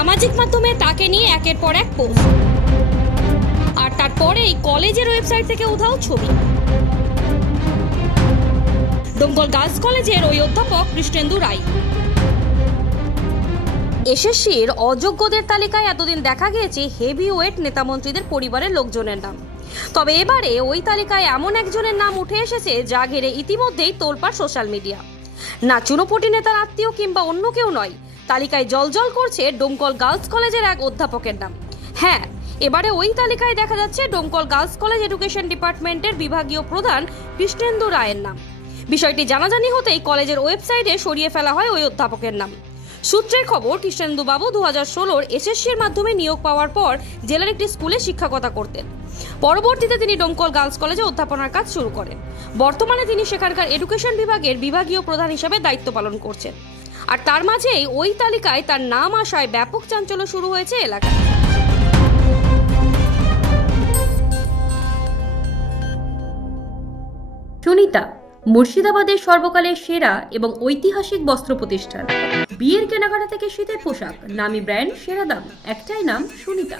সামাজিক মাধ্যমে তাকে নিয়ে একের পর এক পোস্ট। আর তারপরেই কলেজের ওয়েবসাইট থেকে উধাও ছবি। ডোমকল গার্লস কলেজের ওই অধ্যাপক কৃষ্ণেন্দু রায়। এসএসসির অযোগ্যদের তালিকায় এতদিন দেখা গিয়েছে হেভি ওয়েট নেতামন্ত্রীদের পরিবারের লোকজনের নাম। তবে এবারে ওই তালিকায় এমন একজনের নাম উঠে এসেছে যা ঘিরে ইতিমধ্যেই তোলপাড় সোশ্যাল মিডিয়া। না চুনোপটি নেতার আত্মীয় কিংবা অন্য কেউ নয় তালিকায় জলজল করছে ডোমকল গার্লস কলেজের এক অধ্যাপকের নাম। হ্যাঁ এবারে ওই তালিকায় দেখা যাচ্ছে ডোমকল গার্লস কলেজ এডুকেশন ডিপার্টমেন্টের বিভাগীয় প্রধান কৃষ্ণেন্দু রায়ের নাম। বিষয়টি জানাজানি হতেই কলেজের ওয়েবসাইটে সরিয়ে ফেলা হয় ওই অধ্যাপকের নাম। সূত্রের খবর কৃষ্ণেন্দু বাবু দু হাজার ষোলোর এসএসসির মাধ্যমে নিয়োগ পাওয়ার পর জেলার একটি স্কুলে শিক্ষকতা করতেন। পরবর্তীতে তিনি ডোমকল গার্লস কলেজে অধ্যাপনার কাজ শুরু করেন। বর্তমানে তিনি সেখানকার এডুকেশন বিভাগের বিভাগীয় প্রধান হিসেবে দায়িত্ব পালন করছেন। আর তার মাঝেই ওই তালিকায় তার নাম আসায় ব্যাপক চাঞ্চল্য শুরু হয়েছে এলাকায়। সুনিতা, মুর্শিদাবাদের সর্বকালের সেরা এবং ঐতিহাসিক বস্ত্র প্রতিষ্ঠান। বিয়ের কেনাকাটা থেকে শীতের পোশাক, নামি ব্র্যান্ড, সেরা দাম, একটাই নাম সুনিতা।